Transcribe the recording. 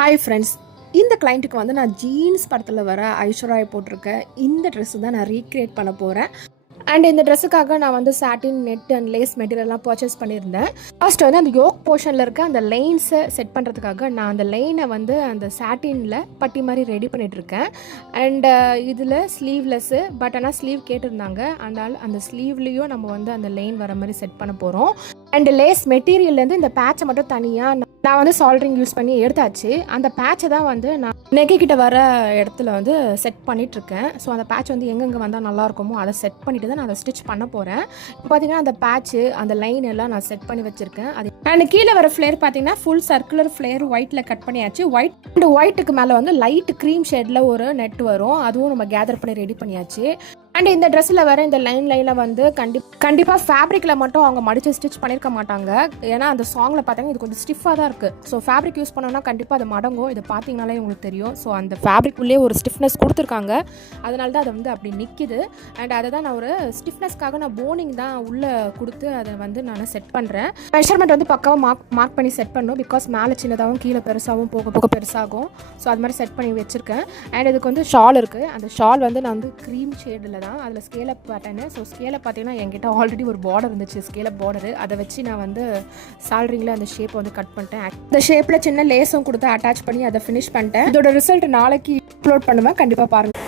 Hi friends, இந்த கிளைண்ட்டுக்கு வந்து நான் ஜீன்ஸ் படத்தில் வர ஐஸ்வர்யா போட்டிருக்கேன் இந்த ட்ரெஸ்ஸு தான் நான் ரீக்ரியேட் பண்ண போகிறேன். அண்ட் இந்த ட்ரெஸ்ஸுக்காக நான் வந்து சாட்டின் நெட் அண்ட் லேஸ் மெட்டீரியல்லாம் பர்ச்சேஸ் பண்ணியிருந்தேன். ஃபர்ஸ்ட் வந்து அந்த யோக் போர்ஷனில் இருக்க அந்த லைன்ஸை செட் பண்ணுறதுக்காக நான் அந்த லைனை வந்து அந்த சாட்டினில் பட்டி மாதிரி ரெடி பண்ணிகிட்ருக்கேன். அண்ட் இதில் ஸ்லீவ்லெஸ்ஸு, பட் ஆனால் ஸ்லீவ் கேட்டிருந்தாங்க. அதனால் அந்த ஸ்லீவ்லேயும் நம்ம வந்து அந்த லைன் வர மாதிரி செட் பண்ண போகிறோம். அண்ட் லேஸ் மெட்டீரியல்லேருந்து இந்த பேட்சை மட்டும் தனியாக நான் வந்து சால்ட்ரிங் யூஸ் பண்ணி எடுத்தாச்சு. அந்த பேட்சை தான் வந்து நான் நெக்கிட்ட வர இடத்துல வந்து செட் பண்ணிகிட்ருக்கேன். ஸோ அந்த பேட்ச் வந்து எங்கெங்கே வந்தால் நல்லா இருக்குமோ அதை செட் பண்ணிவிட்டு தான் நான் அதை ஸ்டிச் பண்ண போகிறேன். இப்போ பார்த்தீங்கன்னா அந்த பேட்ச்சு அந்த லைன் எல்லாம் நான் செட் பண்ணி வச்சுருக்கேன். அது அண்ட் கீழே வர ஃப்ளேர் பார்த்தீங்கன்னா ஃபுல் சர்க்குலர் ஃப்ளேர் ஒயிட்டில் கட் பண்ணியாச்சு. ஒயிட்டுக்கு மேலே வந்து லைட் க்ரீம் ஷேடில் ஒரு நெட் வரும், அதுவும் நம்ம கேதர் பண்ணி ரெடி பண்ணியாச்சு. அண்ட் இந்த ட்ரெஸ்ஸில் வர இந்த லைனில் வந்து கண்டிப்பாக ஃபேப்ரிக்கில் மட்டும் அவங்க மடித்து ஸ்டிச் பண்ணியிருக்க மாட்டாங்க. ஏன்னா அந்த சாங்கில் பார்த்தீங்கன்னா இது கொஞ்சம் ஸ்டிஃபாக தான் இருக்குது. ஸோ ஃபேப்ரிக் யூஸ் பண்ணோன்னா கண்டிப்பாக அது மடங்கும். இதை பார்த்தீங்கனாலே உங்களுக்கு தெரியும். ஸோ அந்த ஃபேப்ரிக்குள்ளே ஒரு ஸ்டிஃப்னஸ் கொடுத்துருக்காங்க, அதனால தான் அதை வந்து அப்படி நிற்கிது. அண்ட் அதை தான் நான் ஒரு ஸ்டிஃப்னஸ்க்காக நான் போனிங் தான் உள்ளே கொடுத்து அதை வந்து நான் செட் பண்ணுறேன். மெஷர்மெண்ட் வந்து பக்காவாக மார்க் பண்ணி செட் பண்ணணும். பிகாஸ் மேலே சின்னதாகவும் கீழே பெருசாகவும் போக போக பெருசாகும். ஸோ அது மாதிரி செட் பண்ணி வச்சுருக்கேன். அண்ட் இதுக்கு வந்து ஷால் இருக்குது. அந்த ஷால் வந்து நான் வந்து க்ரீம் ஷேடில் தான், அதில் ஸ்கேலப் பேட்டர்னு. ஸோ ஸ்கேலப் பார்த்தீங்கன்னா என்கிட்ட ஆல்ரெடி ஒரு பார்டர் இருந்துச்சு, ஸ்கேலப் பார்டரு. அதை வச்சு நான் வந்து சால்ட்ரிங்கில் அந்த ஷேப்பை வந்து கட் பண்ணிட்டேன். அந்த ஷேப்பில் சின்ன லேஸும் கொடுத்து அட்டாச் பண்ணி அதை ஃபினிஷ் பண்ணிட்டேன். இதோட ரிசல்ட் நாளைக்கு அப்லோட் பண்ணுவேன், கண்டிப்பாக பாருங்கள்.